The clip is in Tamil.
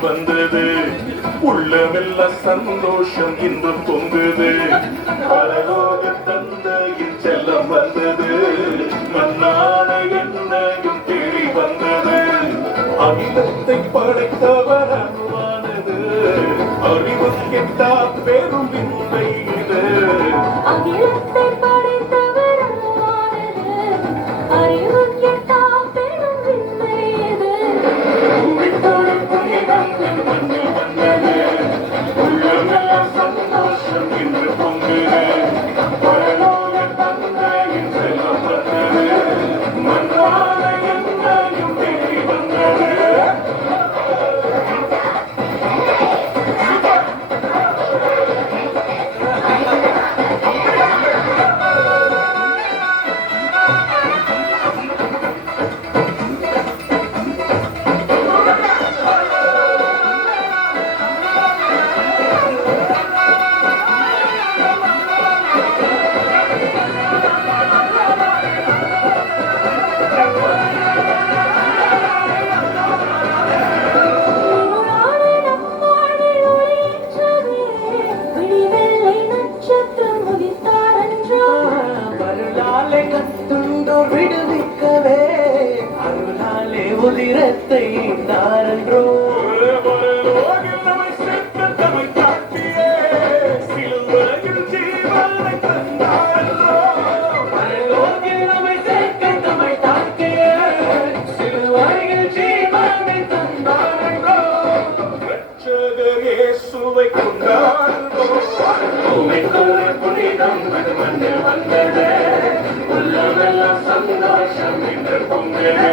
வந்தது உள்ளமெல்ல சந்தோஷம் இன்று பொங்குது பரலோக தந்தையின் செல்லம் வந்தது மன்னான என்னையும் தேடி வந்தது அகிலத்தை படைத்தவர் அருவானது அறிவு கெட்டா பெரும் விந்தை இது அகிலத்தை படைத்தவர் அருவானது அறிவு கெட்டா பெரும் விந்தை இது சந்தோஷம் இன்று பொங்குது பரலோக தந்தையின் செல்லம் வந்தது மன்னான என்னையும் தேடி வந்தது விடுவிக்கவே அருளாலே உதிரத்தை தாரன்றோ நம்மை சேர்க்க தம்மை காட்டியே சிலுவையில் ஜீவனை தந்தாரோ நம்மை சேர்க்க தம்மை தாக்கிய சிலுவையில் ஜீவனை தந்தாரன்றோ ரட்சகர் இயேசுவை கொண்டாடுவோம் பூமிக்குள்ள புனிதம் அது மண்ணில் வந்தது உள்ளமெல்லாம் சந்தோஷம் என்று பொங்கலே